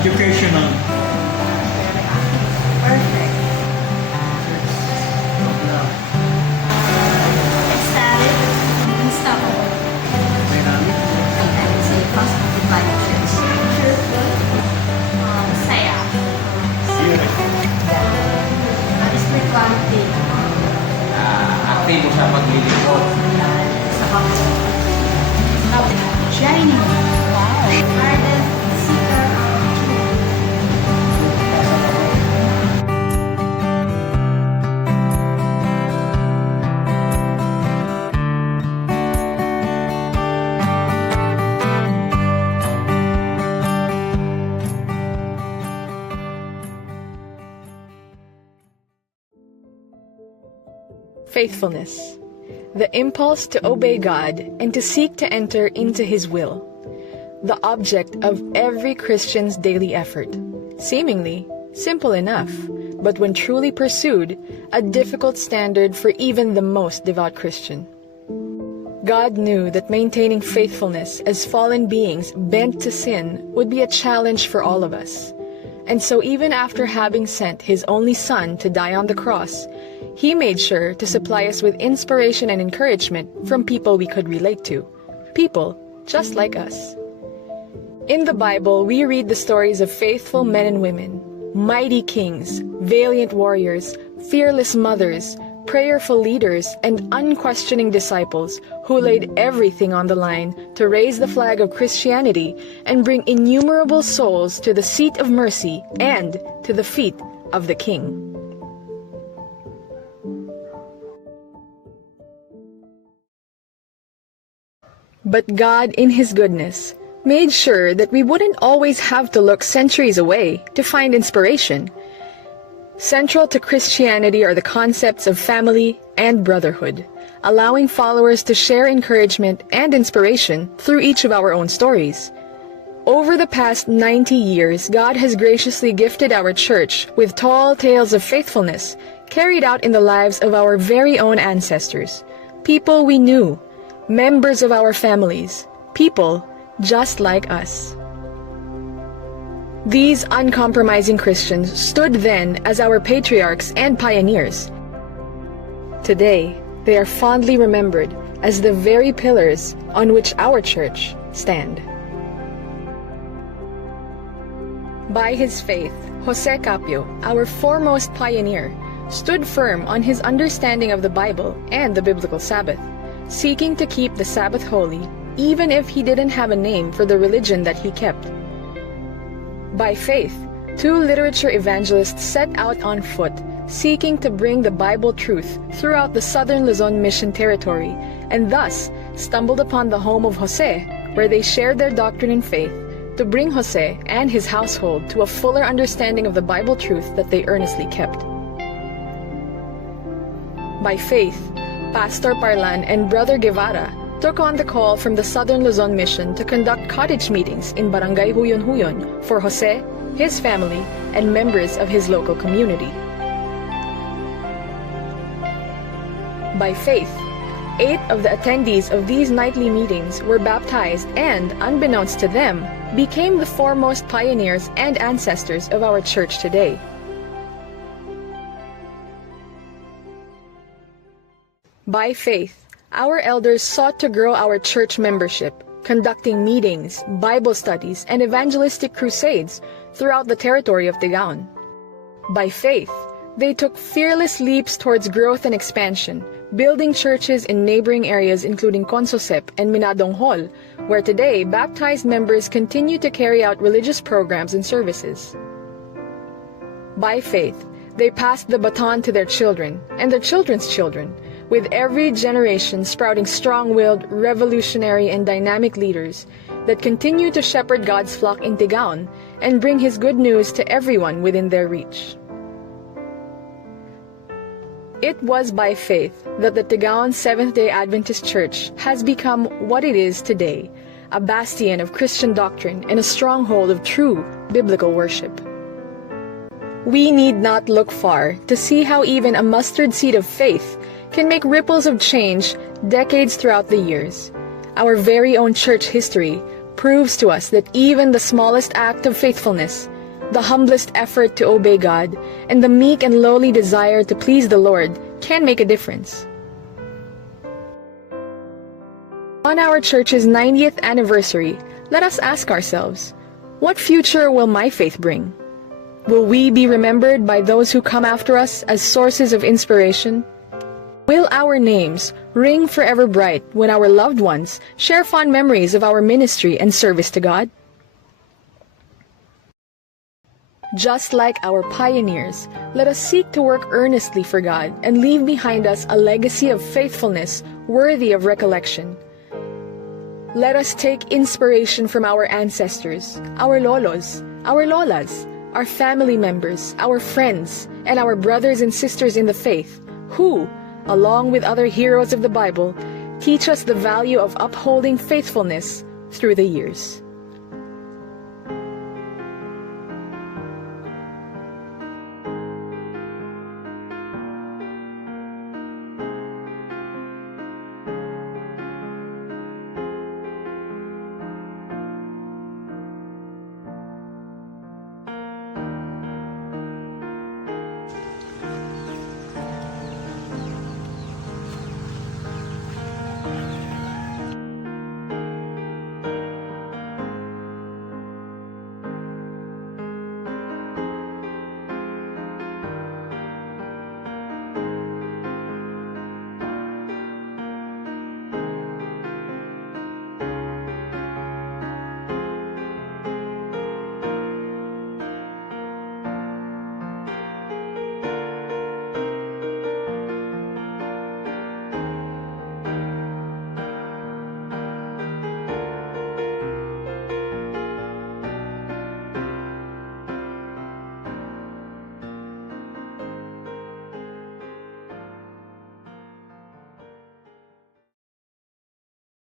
Educational. Perfect. Ecstatic. Unstoppable. Dynamic. I would say positive vibes. Cheerful. Saya. Serious. Spirituality. Aktibo sa paglilingkod. Sa pamilya. Shining. Wow. Ardent seeker of truth. Faithfulness, the impulse to obey God and to seek to enter into His will, the object of every Christian's daily effort. Seemingly simple enough, but when truly pursued, a difficult standard for even the most devout Christian. God knew that maintaining faithfulness as fallen beings bent to sin would be a challenge for all of us. And so even after having sent His only Son to die on the cross, He made sure to supply us with inspiration and encouragement from people we could relate to, people just like us. In the Bible, we read the stories of faithful men and women, mighty kings, valiant warriors, fearless mothers, prayerful leaders, and unquestioning disciples who laid everything on the line to raise the flag of Christianity and bring innumerable souls to the seat of mercy and to the feet of the King. But God, in His goodness, made sure that we wouldn't always have to look centuries away to find inspiration. Central to Christianity are the concepts of family and brotherhood, allowing followers to share encouragement and inspiration through each of our own stories. Over the past 90 years, God has graciously gifted our church with tall tales of faithfulness carried out in the lives of our very own ancestors, people we knew, members of our families, people just like us. These uncompromising Christians stood then as our patriarchs and pioneers. Today, they are fondly remembered as the very pillars on which our church stand. By his faith, Jose Capio, our foremost pioneer, stood firm on his understanding of the Bible and the biblical Sabbath, seeking to keep the Sabbath holy even if he didn't have a name for the religion that he kept. By faith, two literature evangelists set out on foot, seeking to bring the Bible truth throughout the southern Luzon mission territory, and thus stumbled upon the home of Jose, where they shared their doctrine and faith to bring Jose and his household to a fuller understanding of the Bible truth that they earnestly kept. By faith, Pastor Parlan and Brother Guevara took on the call from the Southern Luzon Mission to conduct cottage meetings in Barangay Huyon-Huyon for Jose, his family, and members of his local community. By faith, 8 of the attendees of these nightly meetings were baptized and, unbeknownst to them, became the foremost pioneers and ancestors of our church today. By faith, our elders sought to grow our church membership, conducting meetings, Bible studies, and evangelistic crusades throughout the territory of Tigaon. By faith, they took fearless leaps towards growth and expansion, building churches in neighboring areas including Consosep and Minadong Hall, where today baptized members continue to carry out religious programs and services. By faith, they passed the baton to their children and their children's children, with every generation sprouting strong-willed, revolutionary, and dynamic leaders that continue to shepherd God's flock in Tigaon and bring His good news to everyone within their reach. It was by faith that the Tigaon Seventh-day Adventist Church has become what it is today, a bastion of Christian doctrine and a stronghold of true biblical worship. We need not look far to see how even a mustard seed of faith can make ripples of change decades throughout the years. Our very own church history proves to us that even the smallest act of faithfulness The humblest effort to obey God and the meek and lowly desire to please the Lord can make a difference. On our church's 90th anniversary, let us ask ourselves, what future will my faith bring? Will we be remembered by those who come after us as sources of inspiration? Will our names ring forever bright when our loved ones share fond memories of our ministry and service to God? Just like our pioneers, let us seek to work earnestly for God and leave behind us a legacy of faithfulness worthy of recollection. Let us take inspiration from our ancestors, our lolos, our lolas, our family members, our friends, and our brothers and sisters in the faith, who, along with other heroes of the Bible, teach us the value of upholding faithfulness through the years.